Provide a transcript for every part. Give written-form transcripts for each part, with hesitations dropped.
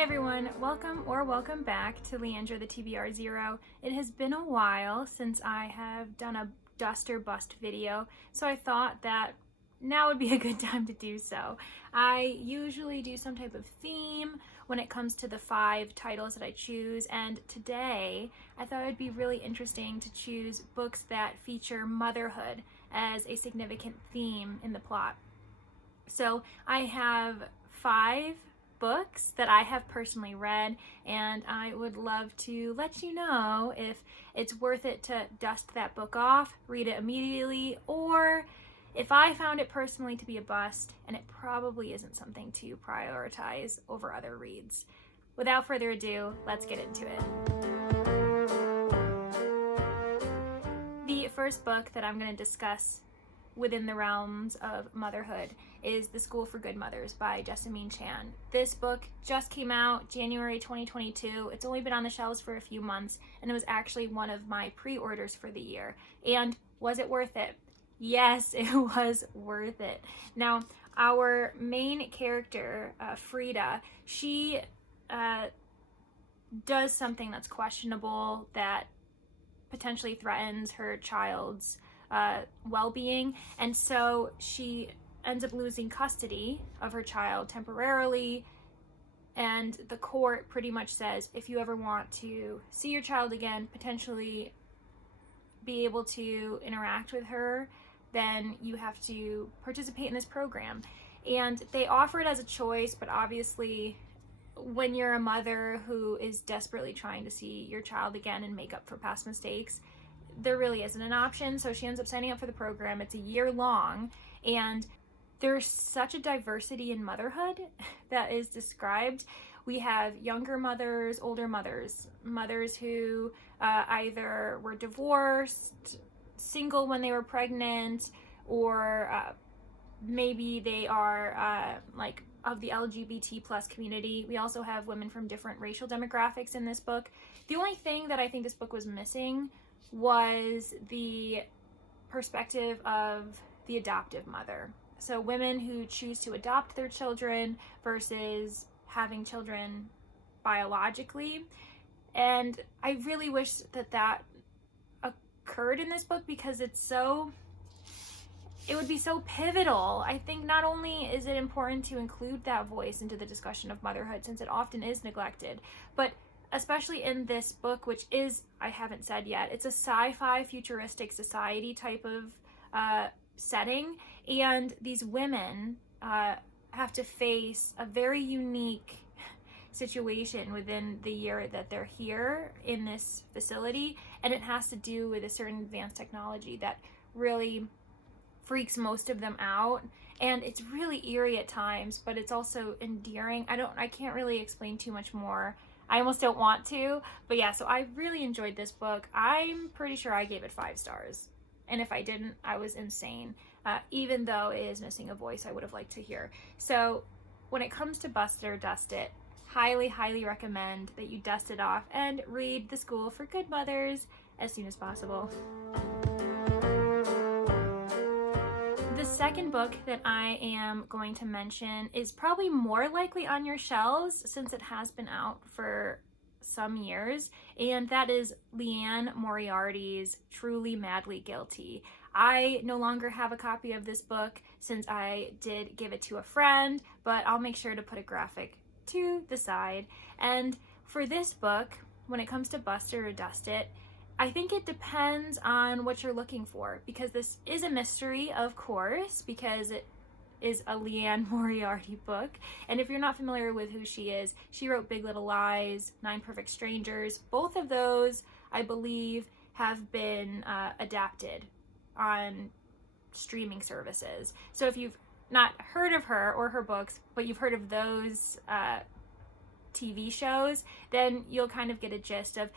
Hi everyone, welcome back to Leandra the TBR Zero. It has been a while since I have done a dust or bust video, so I thought that now would be a good time to do so. I usually do some type of theme when it comes to the 5 titles that I choose, and today I thought it would be really interesting to choose books that feature motherhood as a significant theme in the plot. So I have 5 books that I have personally read, and I would love to let you know if it's worth it to dust that book off, read it immediately, or if I found it personally to be a bust and it probably isn't something to prioritize over other reads. Without further ado, let's get into it. The first book that I'm going to discuss within the realms of motherhood is The School for Good Mothers by Jessamine Chan. This book just came out January 2022. It's only been on the shelves for a few months, and it was actually one of my pre-orders for the year. And was it worth it? Yes, it was worth it. Now, our main character, Frida, she does something that's questionable that potentially threatens her child's well-being, and so she ends up losing custody of her child temporarily, and the court pretty much says if you ever want to see your child again, potentially be able to interact with her, then you have to participate in this program. And they offer it as a choice, but obviously when you're a mother who is desperately trying to see your child again and make up for past mistakes, there really isn't an option. So she ends up signing up for the program. It's a year long, and there's such a diversity in motherhood that is described. We have younger mothers, older mothers, mothers who either were divorced, single when they were pregnant, or maybe they are like of the LGBT plus community. We also have women from different racial demographics in this book. The only thing that I think this book was missing was the perspective of the adoptive mother. So women who choose to adopt their children versus having children biologically. And I really wish that that occurred in this book, because it would be so pivotal. I think not only is it important to include that voice into the discussion of motherhood, since it often is neglected, but especially in this book, which is, I haven't said yet, it's a sci-fi futuristic society type of setting, and these women have to face a very unique situation within the year that they're here in this facility, and it has to do with a certain advanced technology that really freaks most of them out, and it's really eerie at times, but it's also endearing. I can't really explain too much more. I almost don't want to, but yeah, so I really enjoyed this book. I'm pretty sure I gave it 5 stars. And if I didn't, I was insane. Even though it is missing a voice I would have liked to hear. So when it comes to bust it or dust it, highly, highly recommend that you dust it off and read The School for Good Mothers as soon as possible. The second book that I am going to mention is probably more likely on your shelves since it has been out for some years, and that is Liane Moriarty's Truly Madly Guilty. I no longer have a copy of this book since I did give it to a friend, but I'll make sure to put a graphic to the side. And for this book, when it comes to bust it or dust it, I think it depends on what you're looking for, because this is a mystery, of course, because it is a Liane Moriarty book. And if you're not familiar with who she is, she wrote Big Little Lies, 9 Perfect Strangers. Both of those, I believe, have been adapted on streaming services. So if you've not heard of her or her books, but you've heard of those TV shows, then you'll kind of get a gist of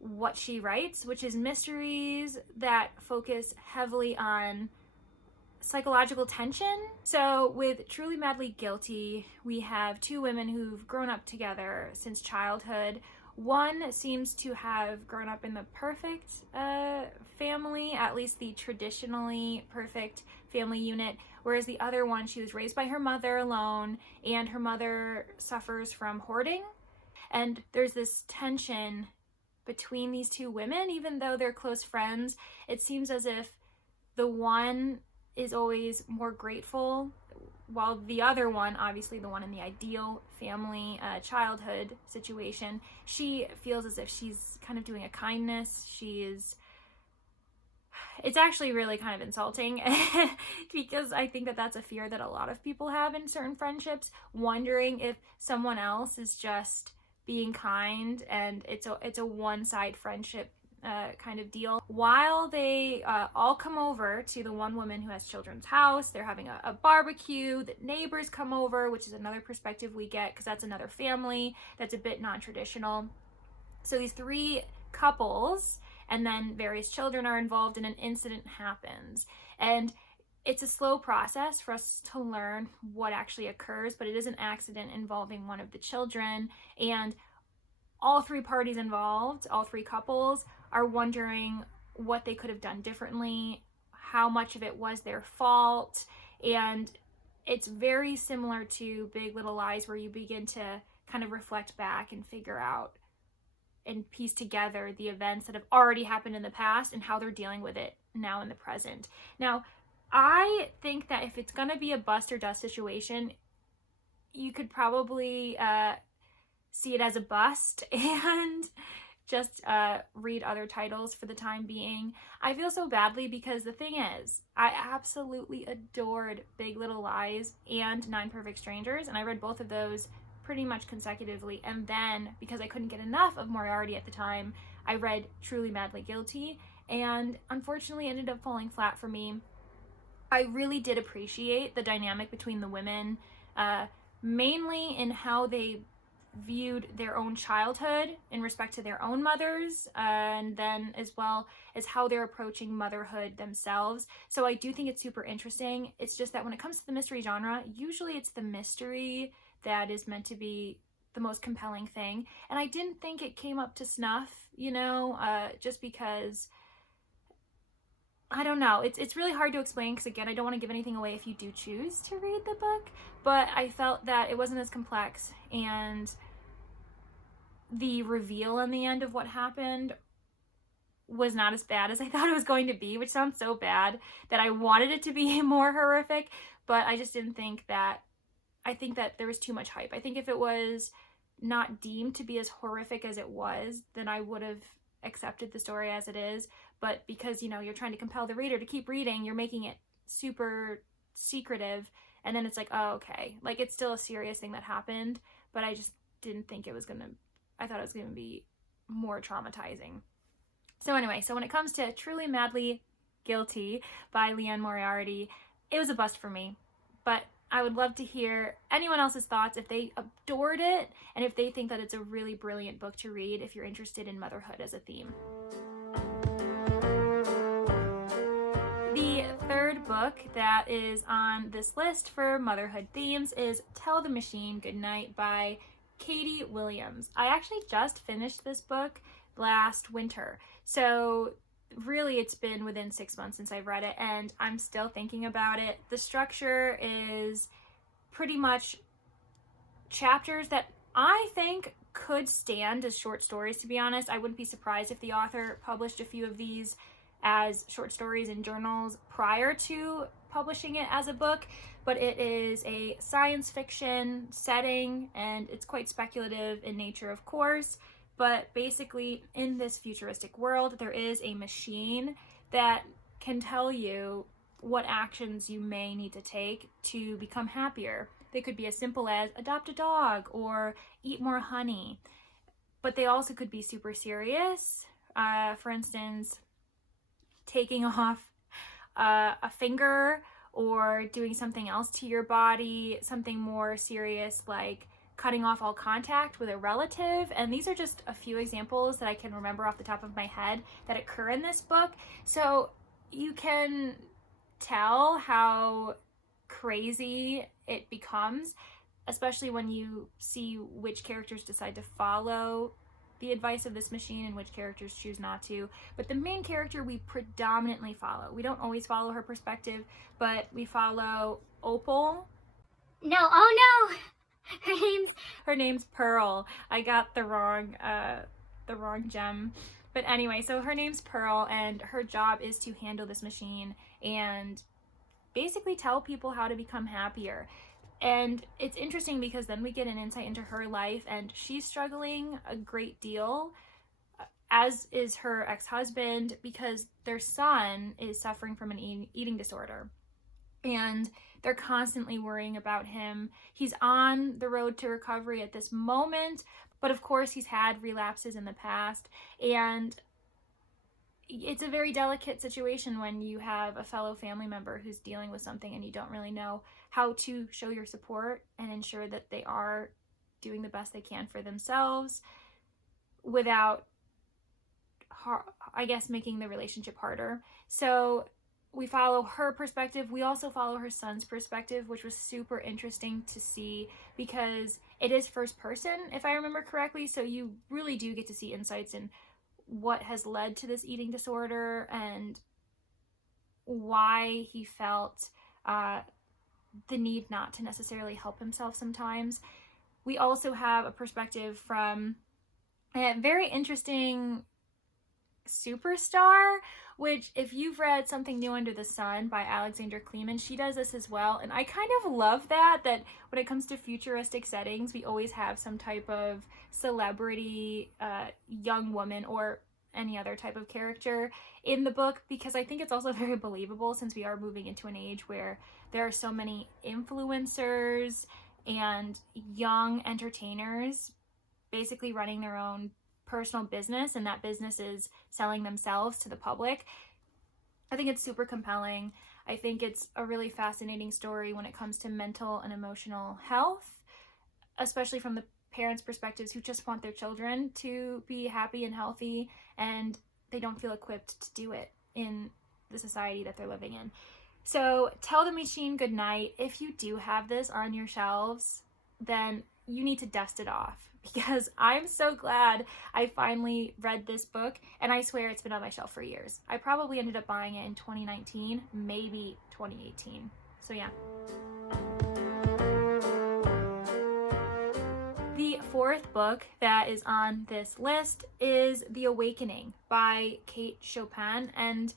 what she writes, which is mysteries that focus heavily on psychological tension. So with Truly Madly Guilty, we have 2 women who've grown up together since childhood. One seems to have grown up in the perfect family, at least the traditionally perfect family unit, whereas the other one, she was raised by her mother alone, and her mother suffers from hoarding. And there's this tension between these two women, even though they're close friends. It seems as if the one is always more grateful, while the other one, obviously the one in the ideal family childhood situation, she feels as if she's kind of doing a kindness. It's actually really kind of insulting because I think that that's a fear that a lot of people have in certain friendships, wondering if someone else is just being kind and it's a one-side friendship kind of deal. While they all come over to the one woman who has children's house, they're having a barbecue, the neighbors come over, which is another perspective we get because that's another family that's a bit non-traditional. So these three couples and then various children are involved, and an incident happens. And it's a slow process for us to learn what actually occurs, but it is an accident involving one of the children, and all three parties involved, all three couples, are wondering what they could have done differently, how much of it was their fault. And it's very similar to Big Little Lies, where you begin to kind of reflect back and figure out and piece together the events that have already happened in the past and how they're dealing with it now in the present. Now, I think that if it's going to be a bust or dust situation, you could probably see it as a bust and just read other titles for the time being. I feel so badly because the thing is, I absolutely adored Big Little Lies and 9 Perfect Strangers, and I read both of those pretty much consecutively. And then, because I couldn't get enough of Moriarty at the time, I read Truly Madly Guilty, and unfortunately ended up falling flat for me. I really did appreciate the dynamic between the women, mainly in how they viewed their own childhood in respect to their own mothers, and then as well as how they're approaching motherhood themselves. So I do think it's super interesting. It's just that when it comes to the mystery genre, usually it's the mystery that is meant to be the most compelling thing, and I didn't think it came up to snuff, just because, I don't know, it's really hard to explain because, again, I don't want to give anything away if you do choose to read the book, but I felt that it wasn't as complex, and the reveal in the end of what happened was not as bad as I thought it was going to be, which sounds so bad that I wanted it to be more horrific, but I just didn't think that. I think that there was too much hype. I think if it was not deemed to be as horrific as it was, then I would have accepted the story as it is. But because, you're trying to compel the reader to keep reading, you're making it super secretive, and then it's like, oh, okay. Like, it's still a serious thing that happened, but I just didn't think I thought it was gonna be more traumatizing. So anyway, when it comes to Truly Madly Guilty by Liane Moriarty, it was a bust for me. But I would love to hear anyone else's thoughts, if they adored it, and if they think that it's a really brilliant book to read if you're interested in motherhood as a theme. The third book that is on this list for motherhood themes is Tell the Machine Goodnight by Katie Williams. I actually just finished this book last winter, so really it's been within 6 months since I've read it, and I'm still thinking about it. The structure is pretty much chapters that I think could stand as short stories, to be honest. I wouldn't be surprised if the author published a few of these as short stories in journals prior to publishing it as a book, but it is a science fiction setting, and it's quite speculative in nature, of course. But basically, in this futuristic world, there is a machine that can tell you what actions you may need to take to become happier. They could be as simple as adopt a dog or eat more honey. But they also could be super serious. For instance, taking off a finger or doing something else to your body, something more serious like cutting off all contact with a relative. And these are just a few examples that I can remember off the top of my head that occur in this book. So you can tell how crazy it becomes, especially when you see which characters decide to follow the advice of this machine in which characters choose not to. But the main character we predominantly follow. We don't always follow her perspective, but we follow Opal. No, oh no! Her name's Pearl. I got the wrong gem. But anyway, so her name's Pearl, and her job is to handle this machine and basically tell people how to become happier. And it's interesting because then we get an insight into her life, and she's struggling a great deal, as is her ex-husband, because their son is suffering from an eating disorder. And they're constantly worrying about him. He's on the road to recovery at this moment, but of course he's had relapses in the past. And it's a very delicate situation when you have a fellow family member who's dealing with something and you don't really know how to show your support and ensure that they are doing the best they can for themselves without, I guess, making the relationship harder. So we follow her perspective. We also follow her son's perspective, which was super interesting to see because it is first person, if I remember correctly. So you really do get to see insights in what has led to this eating disorder and why he felt the need not to necessarily help himself sometimes. We also have a perspective from a very interesting superstar, which if you've read Something New Under the Sun by Alexandra Kleeman, she does this as well. And I kind of love that when it comes to futuristic settings, we always have some type of celebrity, young woman or any other type of character in the book, because I think it's also very believable since we are moving into an age where there are so many influencers and young entertainers basically running their own personal business, and that business is selling themselves to the public. I think it's super compelling. I think it's a really fascinating story when it comes to mental and emotional health, especially from the parents' perspectives who just want their children to be happy and healthy, and they don't feel equipped to do it in the society that they're living in. So tell the machine goodnight. If you do have this on your shelves, then you need to dust it off, because I'm so glad I finally read this book, and I swear it's been on my shelf for years. I probably ended up buying it in 2019, maybe 2018. So yeah. The fourth book that is on this list is The Awakening by Kate Chopin, and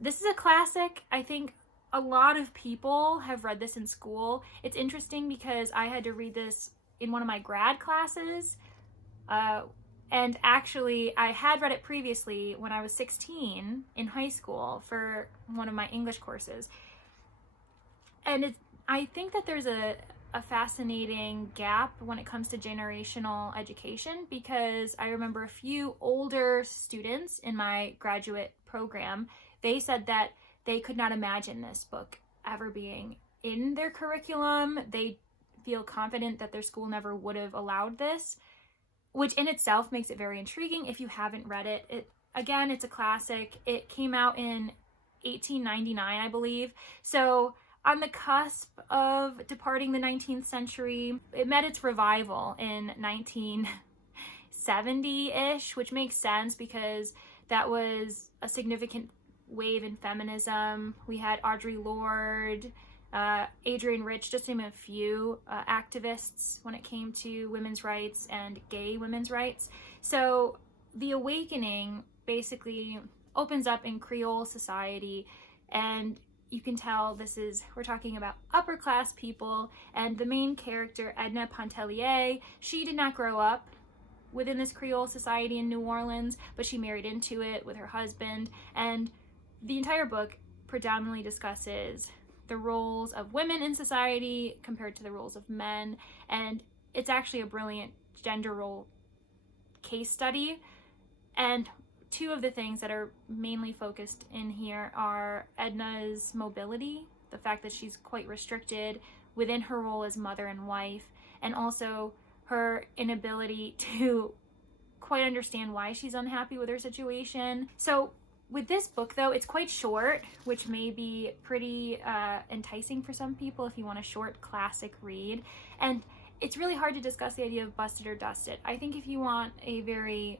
this is a classic. I think a lot of people have read this in school. It's interesting because I had to read this in one of my grad classes, and actually I had read it previously when I was 16 in high school for one of my English courses. And I think that there's a fascinating gap when it comes to generational education, because I remember a few older students in my graduate program, they said that they could not imagine this book ever being in their curriculum. They feel confident that their school never would have allowed this, which in itself makes it very intriguing if you haven't read it. Again, it's a classic. It came out in 1899, I believe. So on the cusp of departing the 19th century, it met its revival in 1970-ish, which makes sense because that was a significant wave in feminism. We had Audre Lorde, Adrienne Rich, just to name a few activists when it came to women's rights and gay women's rights. So The Awakening basically opens up in Creole society, and you can tell we're talking about upper class people, and the main character, Edna Pontellier, she did not grow up within this Creole society in New Orleans, but she married into it with her husband, and the entire book predominantly discusses the roles of women in society compared to the roles of men, and it's actually a brilliant gender role case study. And two of the things that are mainly focused in here are Edna's mobility, the fact that she's quite restricted within her role as mother and wife, and also her inability to quite understand why she's unhappy with her situation. So with this book, though, it's quite short, which may be pretty enticing for some people if you want a short classic read. And it's really hard to discuss the idea of busted or dusted. I think if you want a very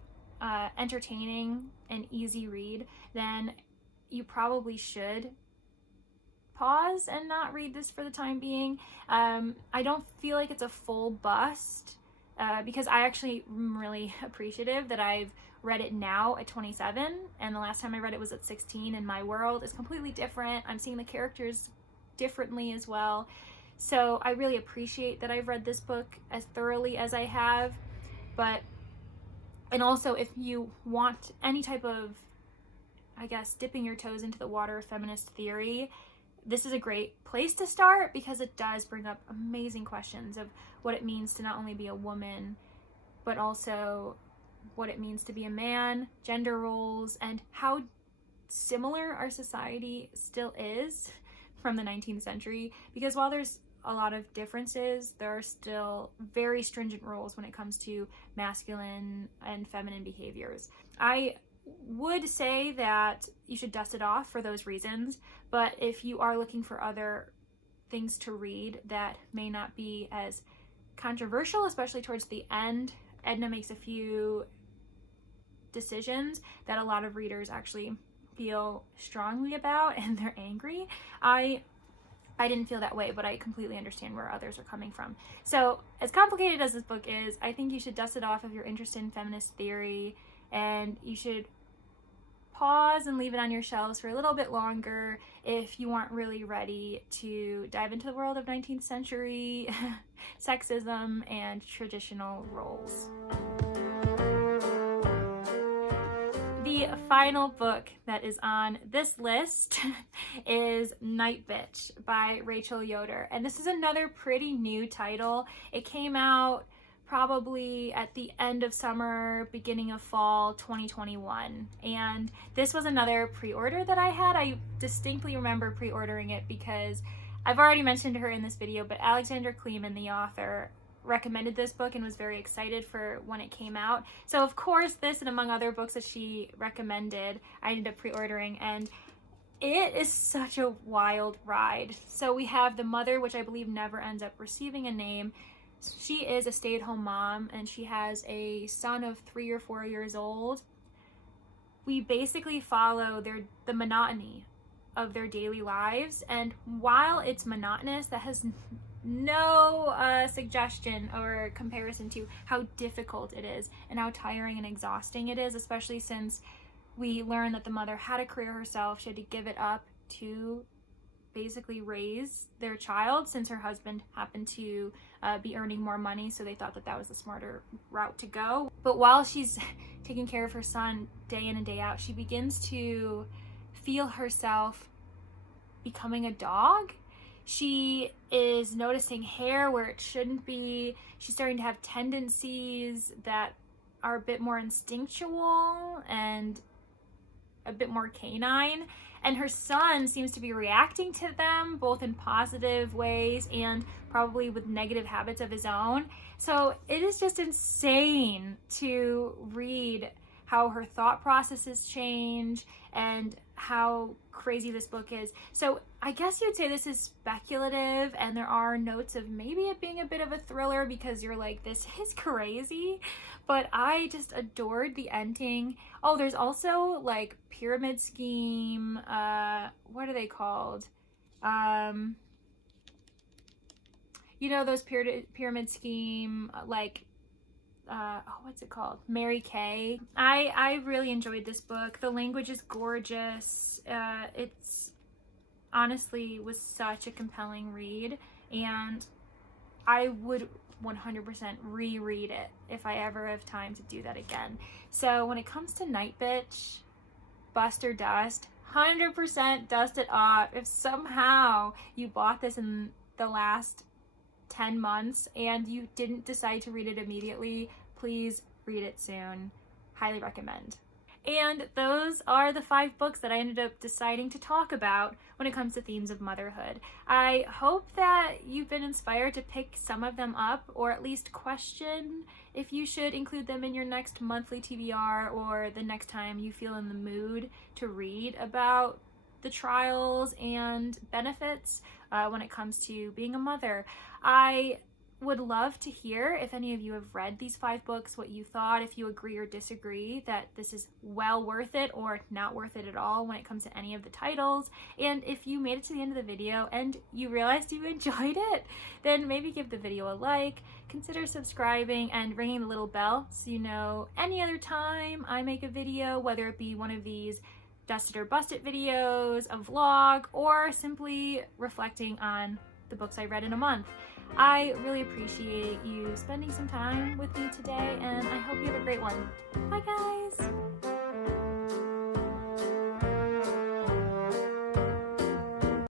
entertaining and easy read, then you probably should pause and not read this for the time being. I don't feel like it's a full bust because I actually am really appreciative that I've read it now at 27, and the last time I read it was at 16, and my world is completely different. I'm seeing the characters differently as well. So I really appreciate that I've read this book as thoroughly as I have. And also, if you want any type of, I guess, dipping your toes into the water of feminist theory, this is a great place to start because it does bring up amazing questions of what it means to not only be a woman, but also what it means to be a man, gender roles, and how similar our society still is from the 19th century. Because while there's a lot of differences, there are still very stringent rules when it comes to masculine and feminine behaviors. I would say that you should dust it off for those reasons, but if you are looking for other things to read that may not be as controversial, especially towards the end, Edna makes a few decisions that a lot of readers actually feel strongly about and they're angry. I didn't feel that way, but I completely understand where others are coming from. So as complicated as this book is, I think you should dust it off if you're interested in feminist theory, and you should pause and leave it on your shelves for a little bit longer if you aren't really ready to dive into the world of 19th century sexism and traditional roles. The final book that is on this list is Night Bitch by Rachel Yoder, and this is another pretty new title. It came out probably at the end of summer, beginning of fall 2021, and this was another pre-order that I had. I distinctly remember pre-ordering it because I've already mentioned her in this video, but Alexandra Kleeman, the author, recommended this book and was very excited for when it came out. So of course this, and among other books that she recommended, I ended up pre-ordering, and it is such a wild ride. So we have the mother, which I believe never ends up receiving a name. She is a stay-at-home mom, and she has a son of 3 or 4 years old. We basically follow the monotony of their daily lives, and while it's monotonous, that has no suggestion or comparison to how difficult it is and how tiring and exhausting it is, especially since we learn that the mother had a career herself. She had to give it up to basically raise their child, since her husband happened to be earning more money, so they thought that that was the smarter route to go. But while she's taking care of her son day in and day out, she begins to feel herself becoming a dog. She is noticing hair where it shouldn't be. She's starting to have tendencies that are a bit more instinctual and a bit more canine. And her son seems to be reacting to them both in positive ways and probably with negative habits of his own. So it is just insane to read how her thought processes change and how crazy this book is. So I guess you'd say this is speculative, and there are notes of maybe it being a bit of a thriller because you're like, this is crazy. But I just adored the ending. Oh, there's also like pyramid scheme, what are they called? You know, those pyramid scheme, like, what's it called? Mary Kay. I really enjoyed this book. The language is gorgeous. It's honestly was such a compelling read, and I would 100% reread it if I ever have time to do that again. So when it comes to Night Bitch, bust or dust, 100% dust it off. If somehow you bought this in the last 10 months and you didn't decide to read it immediately, please read it soon. Highly recommend. And those are the 5 books that I ended up deciding to talk about when it comes to themes of motherhood. I hope that you've been inspired to pick some of them up, or at least question if you should include them in your next monthly TBR, or the next time you feel in the mood to read about the trials and benefits when it comes to being a mother. I would love to hear if any of you have read these 5 books, what you thought, if you agree or disagree that this is well worth it or not worth it at all when it comes to any of the titles. And if you made it to the end of the video and you realized you enjoyed it, then maybe give the video a like, consider subscribing and ringing the little bell so you know any other time I make a video, whether it be one of these Dusted or Busted videos, a vlog, or simply reflecting on the books I read in a month. I really appreciate you spending some time with me today, and I hope you have a great one. Bye, guys!